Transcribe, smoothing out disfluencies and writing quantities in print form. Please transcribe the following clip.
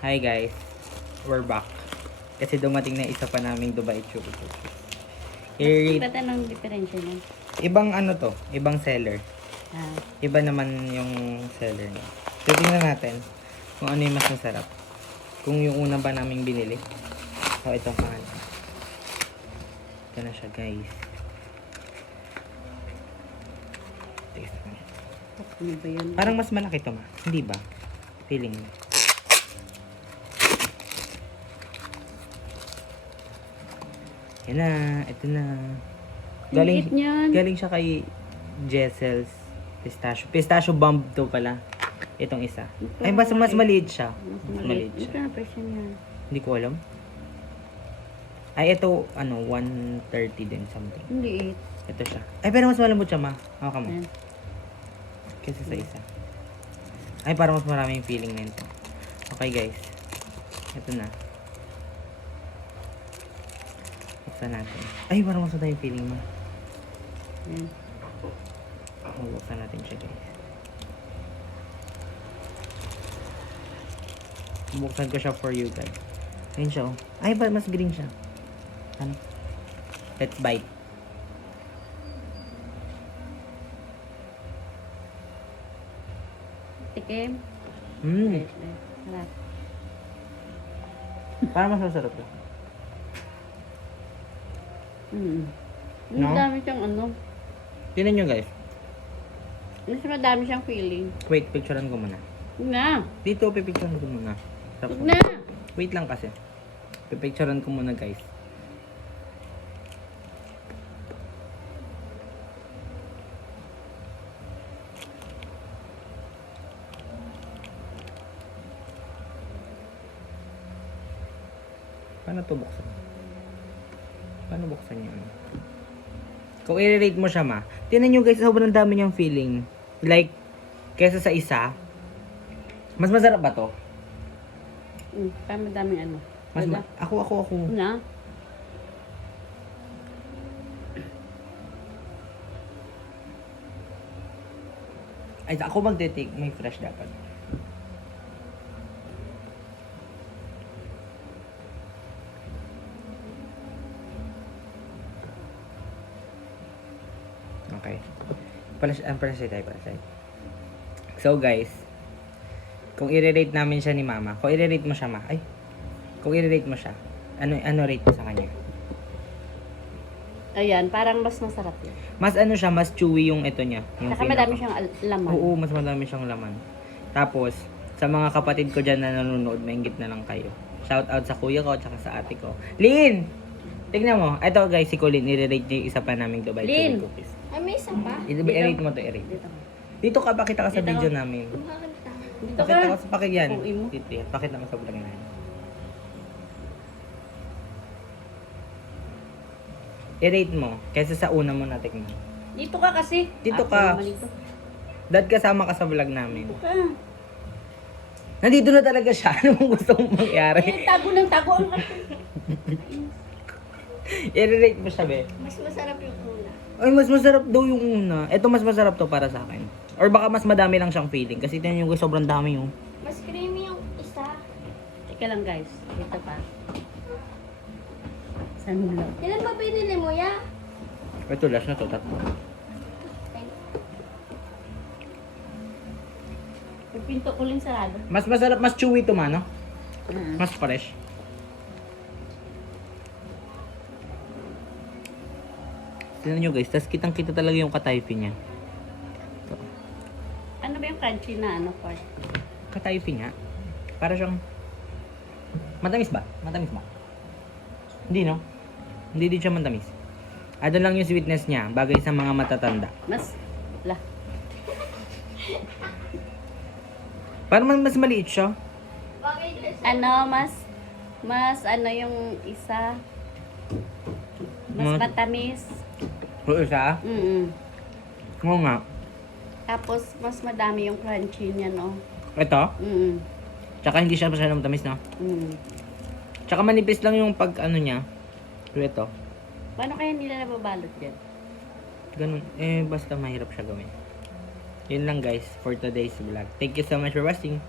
Hi guys, we're back. Kasi dumating na isa pa naming Dubai Chupi Chupi. Ba't anong diferensya niya? Ibang ano to, ibang seller. Ah, Iba naman yung seller niya. So tingnan natin kung ano yung mas masarap. Kung yung una ba naming binili. So itong pangalan. Ito na siya guys. Taste mo. ano ba yun? Parang mas malaki to ma. Hindi ba? Feeling mo. Yan na, ito na. Liit niyan. Galing siya kay Jessel's Pistachio. Pistachio bomb to pala. Itong isa. Ay, mas maliit siya. Mas maliit. Ito siya. na presyo niya. Hindi ko alam. Ay, ito, 130 din something. Liit. Ito siya. Ay, pero mas malambot siya, ma. Hawakan mo. Ayan. Kasi sa isa. Ay, parang mas maraming feeling na ito. Okay, guys. Ito na. Buksan natin. Ay, parang mas madaming feeling, ma. Ayan. Buksan natin siya, guys. Buksan ko siya for you, guys. Ayun siya, oh. Ay, ba, mas green siya. Ano? Let's bite. Tikim. Mmm. Sarap. Parang mas masarap to. Mas No? madami siyang ano. Tingnan nyo, guys. Mas madami siyang feeling. Wait, picturean ko muna. Huwag na. Dito, pipicturean ko muna. Huwag na. Wait lang kasi. Pipicturean ko muna, guys. Paano to buksan? Paano buksan yun? Kung i-rate mo siya, ma. Tingnan nyo, guys, sobrang dami niyang feeling. Like, kesa sa isa, mas masarap ba to? Parang madaming ano. Mas Wala. ako. Na. Ay, ako magte-take. May fresh dapat. Okay. Parasite tayo, parasite. So, guys. Kung i-rate namin siya ni mama. Kung i-rate mo siya, ma. Ay. Kung i-rate mo siya. Ano rate mo sa kanya? Ayan, parang mas masarap yun. Mas ano siya, mas chewy yung ito niya. Yung Saka madami siyang laman. Oo, mas madami siyang laman. Tapos, sa mga kapatid ko dyan na nanonood, maingit na lang kayo. Shout out sa kuya ko at saka sa ate ko. Lin! Tignan mo. Ito guys, si Colin, i-rate niya yung isa pa naming Dubai Lin! Chewy Cookies. Ay, may isa pa? I-rate mo to, i-rate. Dito. Dito ka, pakita ka sa Dito. video namin. Kumakanta. Dito Pakita ka. ka sa pakigyan. Oo, imo. Dito yan. Pakita mo sa vlog na yan. I-rate mo, kaysa sa una mo natikman. Dito ka kasi. Dito Ako ka. naman dito. Dad, kasama ka sa vlog namin. Dito ka. Nandito na talaga siya. Ano mong gusto mong mangyari? Eh, tago ng tago ang I-rate mo siya, be. Mas masarap yung una. Ay, mas masarap daw yung una. Ito mas masarap to para sa akin. Or baka mas madami lang siyang feeling. Kasi tingnan yung guys, sobrang dami yung... Mas creamy yung isa. Teka lang guys. Dito pa. Saan mo lang? Kailan ba pinili mo ya? Ito, last na to. Tatlo. Yung pinto ko lang sarado. Mas masarap, mas chewy to man, no? Mas fresh. Tingnan nyo guys, tas kitang-kita talaga yung kataypi niya. Ito. Ano ba yung crunchy na ano part? Kataypi niya. Para siyang... Matamis ba? Matamis ba? Hindi, no? Hindi din siya matamis. Ano lang yung sweetness niya, bagay sa mga matatanda. Mas, la. Parang mas maliit siya. Bagay din sa... Ano, mas ano yung isa? Mas matamis. Oo, isa? Oo nga. Tapos, mas madami yung crunchy niya, no? Ito? Mm. Tsaka hindi siya masyadong matamis, no? Mm. Tsaka manipis lang yung pag ano niya. Pero ito. Paano kaya nila nababalot yan? Ganun. Eh, basta mahirap siya gawin. Yun lang guys for today's vlog. Thank you so much for watching.